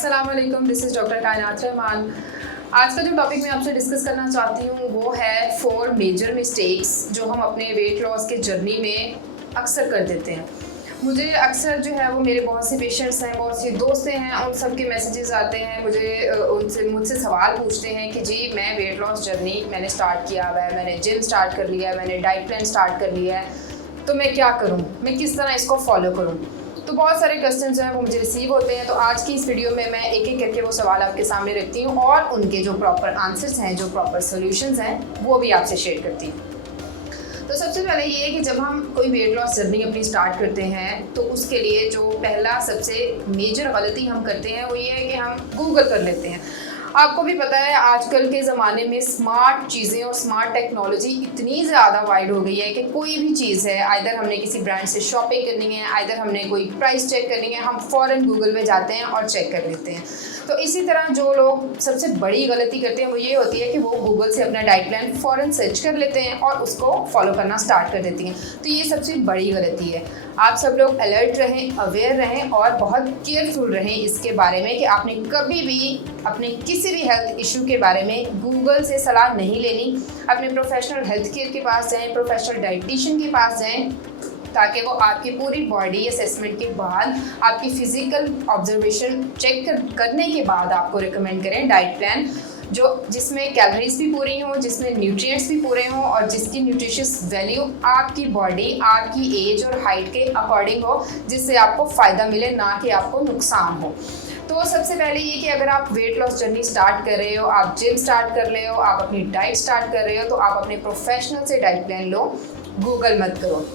अस्सलाम वालेकुम, this is doctor कायनात रहमान। आज का जो टॉपिक मैं आपसे डिस्कस करना चाहती हूँ वो है 4 मेजर मिस्टेक्स जो हम अपने वेट लॉस के जर्नी में अक्सर कर देते हैं। मुझे अक्सर जो है वो मेरे बहुत से पेशेंट्स हैं, बहुत सी दोस्तें हैं, उन सब के मैसेजेस आते हैं, मुझसे सवाल पूछते हैं कि जी मैं वेट लॉस जर्नी मैंने स्टार्ट किया हुआ है, मैंने जिम स्टार्ट कर लिया है, मैंने डाइट प्लान स्टार्ट कर लिया है, तो मैं क्या करूँ, मैं किस तरह इसको फॉलो करूँ। तो बहुत सारे क्वेश्चन जो हैं वो मुझे रिसीव होते हैं। तो आज की इस वीडियो में मैं एक एक करके वो सवाल आपके सामने रखती हूँ और उनके जो प्रॉपर आंसर्स हैं, जो प्रॉपर सॉल्यूशंस हैं, वो भी आपसे शेयर करती हूँ। तो सबसे पहले ये है कि जब हम कोई वेट लॉस जर्नी अपनी स्टार्ट करते हैं तो उसके लिए जो पहला सबसे मेजर गलती हम करते हैं वो ये है कि हम गूगल कर लेते हैं। आपको भी पता है आजकल के ज़माने में स्मार्ट चीज़ें और स्मार्ट टेक्नोलॉजी इतनी ज़्यादा वाइड हो गई है कि कोई भी चीज़ है, आइदर हमने किसी ब्रांड से शॉपिंग करनी है, आइदर हमने कोई प्राइस चेक करनी है, हम फ़ौरन गूगल पे जाते हैं और चेक कर लेते हैं। तो इसी तरह जो लोग सबसे बड़ी गलती करते हैं वो ये होती है कि वो गूगल से अपना डाइट प्लान फ़ौरन सर्च कर लेते हैं और उसको फॉलो करना स्टार्ट कर देती हैं। तो ये सबसे बड़ी गलती है। आप सब लोग अलर्ट रहें, अवेयर रहें और बहुत केयरफुल रहें इसके बारे में कि आपने कभी भी अपने किसी भी हेल्थ इशू के बारे में गूगल से सलाह नहीं लेनी। अपने प्रोफेशनल हेल्थ केयर के पास जाएं, प्रोफेशनल डाइटिशियन के पास जाएं, ताकि वो आपकी पूरी बॉडी असेसमेंट के बाद आपकी फ़िज़िकल ऑब्जर्वेशन चेक करने के बाद आपको रिकमेंड करें डाइट प्लान जिसमें कैलोरीज भी पूरी हों, जिसमें न्यूट्रिएंट्स भी पूरे हों और जिसकी न्यूट्रिशियस वैल्यू आपकी बॉडी, आपकी एज और हाइट के अकॉर्डिंग हो, जिससे आपको फ़ायदा मिले, ना कि आपको नुकसान हो। तो सबसे पहले ये कि अगर आप वेट लॉस जर्नी स्टार्ट कर रहे हो, आप जिम स्टार्ट कर रहे हो, आप अपनी डाइट स्टार्ट कर रहे हो, तो आप अपने प्रोफेशनल से डाइट प्लान लो, गूगल मत करो।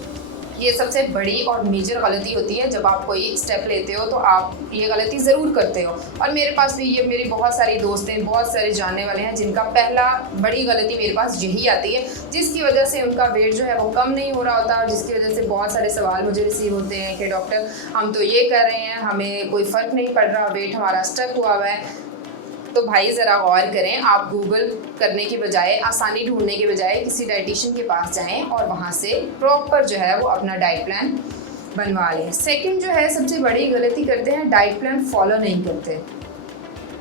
ये सबसे बड़ी और मेजर गलती होती है। जब आप कोई स्टेप लेते हो तो आप ये गलती ज़रूर करते हो। और मेरे पास भी ये मेरी बहुत सारी दोस्तें, बहुत सारे जानने वाले हैं जिनका पहला बड़ी गलती मेरे पास यही आती है, जिसकी वजह से उनका वेट जो है वो कम नहीं हो रहा होता और जिसकी वजह से बहुत सारे सवाल मुझे रिसीव होते हैं कि डॉक्टर हम तो ये कर रहे हैं, हमें कोई फ़र्क नहीं पड़ रहा, वेट हमारा स्टक हुआ हुआ है। तो भाई ज़रा गौर करें, आप गूगल करने की बजाय, आसानी ढूंढने के बजाय किसी डाइटिशियन के पास जाएं और वहाँ से प्रॉपर जो है वो अपना डाइट प्लान बनवा लें। सेकंड जो है सबसे बड़ी गलती करते हैं, डाइट प्लान फॉलो नहीं करते।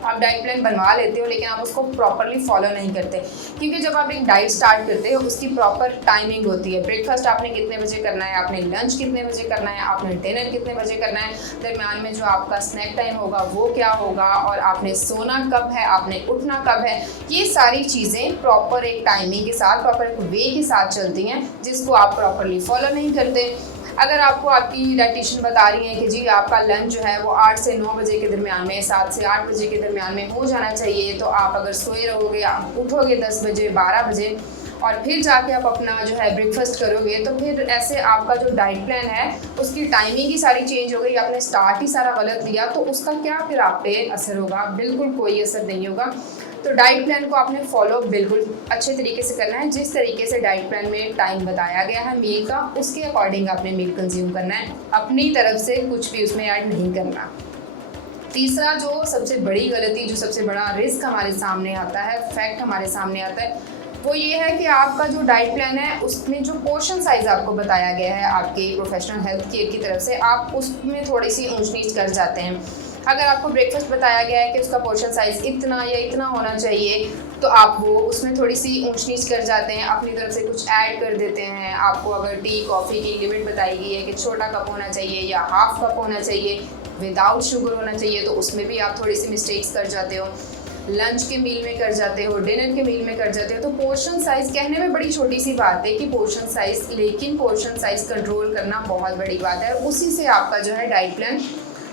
आप डाइट प्लान बनवा लेते हो लेकिन आप उसको प्रॉपरली फॉलो नहीं करते, क्योंकि जब आप एक डाइट स्टार्ट करते हो उसकी प्रॉपर टाइमिंग होती है। ब्रेकफास्ट आपने कितने बजे करना है, आपने लंच कितने बजे करना है, आपने डिनर कितने बजे करना है, दरम्यान में जो आपका स्नैक टाइम होगा वो क्या होगा, और आपने सोना कब है, आपने उठना कब है। ये सारी चीज़ें प्रॉपर एक टाइमिंग के साथ, प्रॉपर एक वे के साथ चलती हैं, जिसको आप प्रॉपरली फॉलो नहीं करते। अगर आपको आपकी डाइटिशियन बता रही है कि जी आपका लंच जो है वो 8 से 9 बजे के दरमियान में, 7 से 8 बजे के दरमियान में हो जाना चाहिए, तो आप अगर सोए रहोगे, आप उठोगे 10 बजे 12 बजे और फिर जाके आप अपना जो है ब्रेकफास्ट करोगे, तो फिर ऐसे आपका जो डाइट प्लान है उसकी टाइमिंग ही सारी चेंज हो गई, आपने स्टार्ट ही सारा गलत लिया, तो उसका क्या फिर आप पे असर होगा? बिल्कुल कोई असर नहीं होगा। तो डाइट प्लान को आपने फॉलो बिल्कुल अच्छे तरीके से करना है। जिस तरीके से डाइट प्लान में टाइम बताया गया है मील का, उसके अकॉर्डिंग आपने मील कंज्यूम करना है, अपनी तरफ से कुछ भी उसमें ऐड नहीं करना। तीसरा जो सबसे बड़ी गलती, जो सबसे बड़ा रिस्क हमारे सामने आता है, फैक्ट हमारे सामने आता है, वो ये है कि आपका जो डाइट प्लान है उसमें जो पोर्शन साइज़ आपको बताया गया है आपके प्रोफेशनल हेल्थ केयर की तरफ से, आप उसमें थोड़ी सी ऊंच नीच कर जाते हैं। अगर आपको ब्रेकफास्ट बताया गया है कि उसका पोर्शन साइज़ इतना या इतना होना चाहिए, तो आप वो उसमें थोड़ी सी ऊंच नीच कर जाते हैं, अपनी तरफ से कुछ ऐड कर देते हैं। आपको अगर टी कॉफ़ी की लिमिट बताई गई है कि छोटा कप होना चाहिए या हाफ कप होना चाहिए, विदाउट शुगर होना चाहिए, तो उसमें भी आप थोड़ी सी मिस्टेक्स कर जाते हो। लंच के मील में कर जाते हो, डिनर के मील में कर जाते हो। तो पोर्शन साइज़ कहने में बड़ी छोटी सी बात है कि पोर्शन साइज़, लेकिन पोर्शन साइज़ कंट्रोल करना बहुत बड़ी बात है। उसी से आपका जो है डाइट प्लान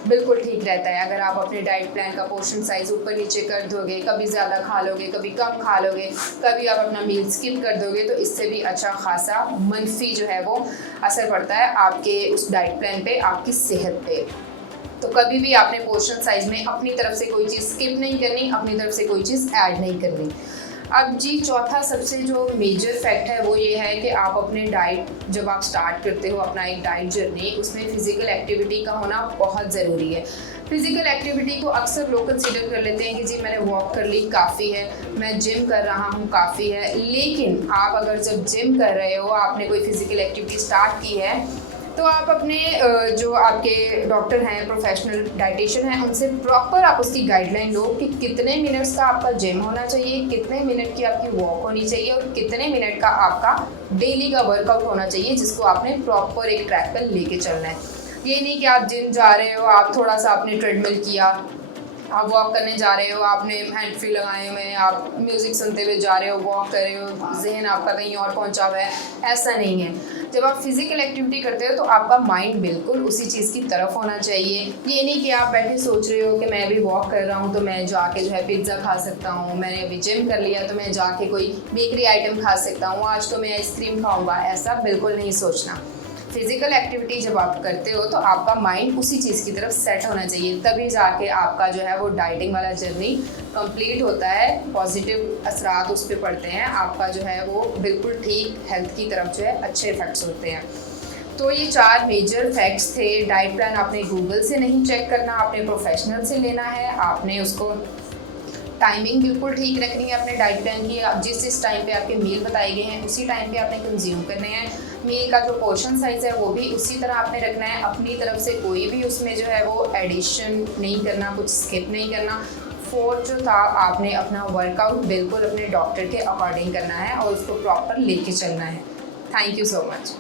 बिल्कुल ठीक रहता है। अगर आप अपने डाइट प्लान का पोर्शन साइज़ ऊपर नीचे कर दोगे, कभी ज़्यादा खा लोगे, कभी कम खा लोगे, कभी आप अपना मील स्किप कर दोगे, तो इससे भी अच्छा खासा मनफी जो है वो असर पड़ता है आपके उस डाइट प्लान पे, आपकी सेहत पे। तो कभी भी आपने पोर्शन साइज़ में अपनी तरफ से कोई चीज़ स्किप नहीं करनी, अपनी तरफ से कोई चीज़ ऐड नहीं करनी। अब जी चौथा सबसे जो मेजर फैक्ट है वो ये है कि आप अपने डाइट, जब आप स्टार्ट करते हो अपना एक डाइट जर्नी, उसमें फ़िज़िकल एक्टिविटी का होना बहुत ज़रूरी है। फ़िज़िकल एक्टिविटी को अक्सर लोग कंसीडर कर लेते हैं कि जी मैंने वॉक कर ली काफ़ी है, मैं जिम कर रहा हूँ काफ़ी है। लेकिन आप अगर जब जिम कर रहे हो, आपने कोई फ़िज़िकल एक्टिविटी स्टार्ट की है, तो आप अपने जो आपके डॉक्टर हैं, प्रोफेशनल डाइटिशियन हैं, उनसे प्रॉपर आप उसकी गाइडलाइन लो कि कितने मिनट्स का आपका जिम होना चाहिए, कितने मिनट की आपकी वॉक होनी चाहिए और कितने मिनट का आपका डेली का वर्कआउट होना चाहिए, जिसको आपने प्रॉपर एक ट्रैक पर लेके चलना है। ये नहीं कि आप जिम जा रहे हो, आप थोड़ा सा आपने ट्रेडमिल किया, आप वॉक करने जा रहे हो, आपने हैंड फ्री लगाए हुए हैं, आप म्यूज़िक सुनते हुए जा रहे हो, वॉक कर रहे हो, जहन आपका कहीं और पहुंचा हुआ है, ऐसा नहीं है। जब आप फिज़िकल एक्टिविटी करते हो तो आपका माइंड बिल्कुल उसी चीज़ की तरफ होना चाहिए। ये नहीं कि आप बैठे सोच रहे हो कि मैं भी वॉक कर रहा हूँ तो मैं जाके जो है पिज़्ज़ा खा सकता हूँ, मैंने अभी जिम कर लिया तो मैं जाके कोई बेकरी आइटम खा सकता हूँ, आज तो मैं आइसक्रीम खाऊँगा, ऐसा बिल्कुल नहीं सोचना। फिज़िकल एक्टिविटी जब आप करते हो तो आपका माइंड उसी चीज़ की तरफ सेट होना चाहिए, तभी जाके आपका जो है वो डाइटिंग वाला जर्नी कंप्लीट होता है, पॉजिटिव असरात उस पर पड़ते हैं, आपका जो है वो बिल्कुल ठीक हेल्थ की तरफ जो है अच्छे इफेक्ट्स होते हैं। तो ये 4 मेजर फैक्ट्स थे। डाइट प्लान आपने गूगल से नहीं चेक करना, आपने प्रोफेशनल से लेना है, आपने उसको टाइमिंग बिल्कुल ठीक रखनी है अपने डाइट प्लान की। आप जिस टाइम पे आपके मील बताए गए हैं उसी टाइम पे आपने कंज्यूम करने हैं। मील का जो पोर्शन साइज़ है वो भी उसी तरह आपने रखना है, अपनी तरफ से कोई भी उसमें जो है वो एडिशन नहीं करना, कुछ स्किप नहीं करना। फोर्थ जो था, आपने अपना वर्कआउट बिल्कुल अपने डॉक्टर के अकॉर्डिंग करना है और उसको प्रॉपर लेके चलना है। Thank you so much.